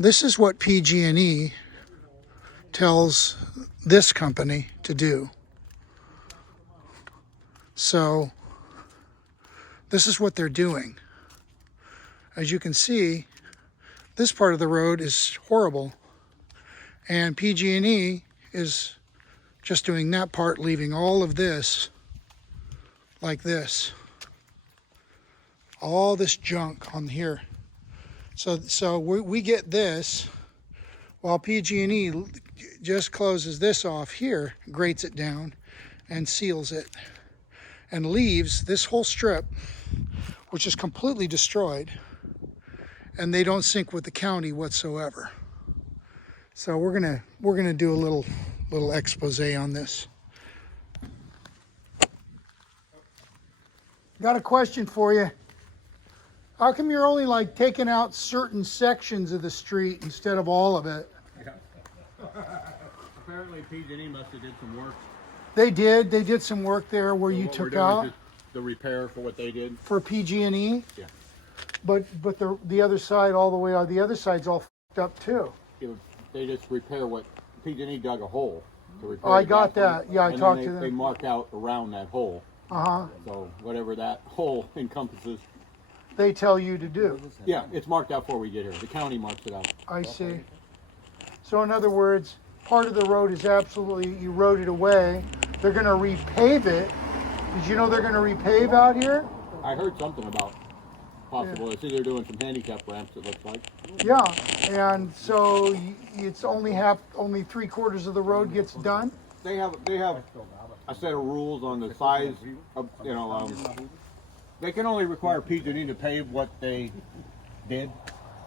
This is what PG&E tells this company to do. So this is what they're doing. As you can see, this part of the road is horrible, and PG&E is just doing that part, leaving all of this like this. All this junk on here. So we get this while PG&E just closes this off here, grates it down and seals it, and leaves this whole strip, which is completely destroyed, and they don't sync with the county whatsoever. So we're gonna do a little expose on this. Got a question for you. How come you're only like taking out certain sections of the street instead of all of it? Yeah. Apparently PG&E must have did some work. They did some work there where you took out the repair for what they did. for PG&E. Yeah. But the other side, all the way on the other side's all fucked up too. They just repair what PG&E dug a hole to repair. Oh, I got that. Yeah, I talked to them. They mark out around that hole. So whatever that hole encompasses, they tell you to do. Yeah, it's marked out before we get here. The county marks it out. I see. So in other words, part of the road is absolutely eroded away. They're going to repave it. Did you know they're going to repave out here? I heard something about possible. It's either doing some handicap ramps, it looks like. Yeah, and so it's only 3/4 of the road gets done. They have a set of rules on the size of, they can only require PG&E to pave what they did.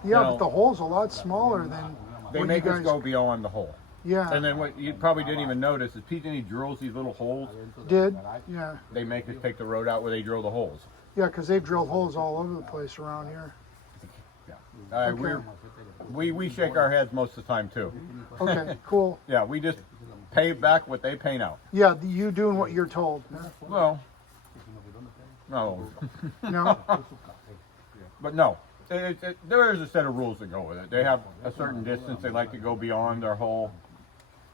Yeah, but the hole's a lot smaller than they make us go beyond the hole. Yeah. And then what you probably didn't even notice is PG&E drills these little holes. Yeah. They make us take the road out where they drill the holes. Yeah, because they've drilled holes all over the place around here. Yeah. Okay. We shake our heads most of the time too. Okay, cool. Yeah, we just pave back what they paint out. Yeah, you doing what you're told. Well, no. No? But no, there is a set of rules that go with it. They have a certain distance they like to go beyond their hole.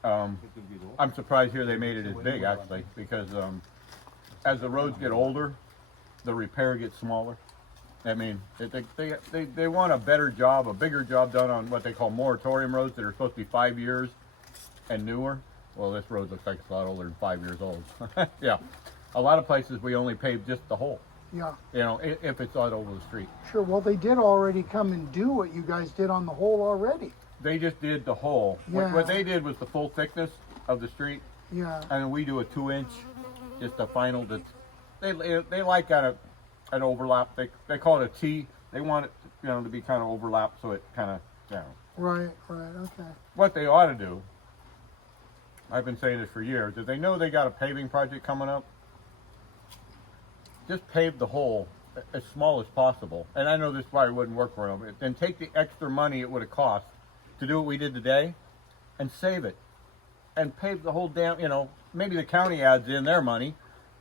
I'm surprised here they made it as big actually, because as the roads get older, the repair gets smaller. I mean, they want a better job, a bigger job done on what they call moratorium roads that are supposed to be 5 years and newer. Well, this road looks like it's a lot older than 5 years old. Yeah. A lot of places we only pave just the hole. Yeah. If it's out over the street. Sure. Well, they did already come and do what you guys did on the hole already. They just did the hole. Yeah. What they did was the full thickness of the street. Yeah. And then we do a 2-inch, just a final. They like an overlap. They call it a T. They want it, to be kind of overlapped so it kind of, Right. Okay. What they ought to do, I've been saying this for years, if they know they got a paving project coming up, just pave the hole as small as possible. And I know this probably wouldn't work for them, but then take the extra money it would have cost to do what we did today and save it. And pave the whole damn, maybe the county adds in their money,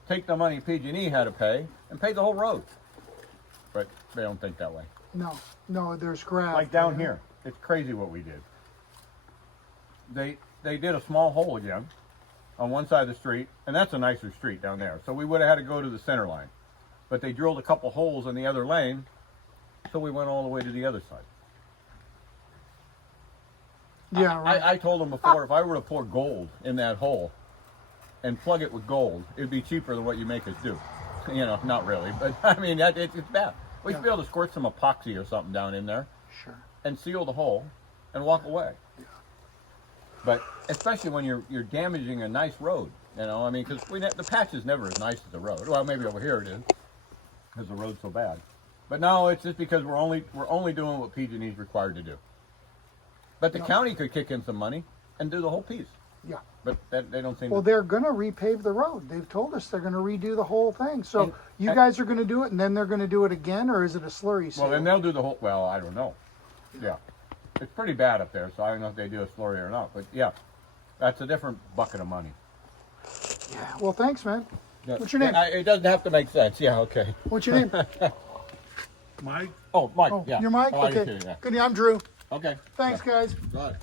take the money PG&E had to pay, and pay the whole road. But they don't think that way. No, there's graft. Like down here, it's crazy what we did. They did a small hole again on one side of the street, and that's a nicer street down there. So we would have had to go to the center line. But they drilled a couple holes in the other lane, so we went all the way to the other side. Yeah, right. I told them before, if I were to pour gold in that hole and plug it with gold, it'd be cheaper than what you make us do. Not really, but I mean, it's bad. We should be able to squirt some epoxy or something down in there. Sure. And seal the hole and walk away. Yeah. But especially when you're damaging a nice road, because the patch is never as nice as the road. Well, maybe over here it is, because the road's so bad. But no, it's just because we're only doing what PG&E is required to do. But the county could kick in some money and do the whole piece. Yeah. But they don't seem. Well, they're going to repave the road. They've told us they're going to redo the whole thing. So you guys are going to do it, and then they're going to do it again, or is it a slurry seal? Well, then they'll do the whole. Well, I don't know. Yeah, it's pretty bad up there, so I don't know if they do a slurry or not. But yeah, that's a different bucket of money. Yeah. Well, thanks, man. Yeah. What's your name? It doesn't have to make sense. Yeah. Okay. What's your name? Mike? Oh, Mike. Oh, yeah. you're Mike? Oh, okay. Good. I'm Drew. Okay. Thanks, guys. Got it.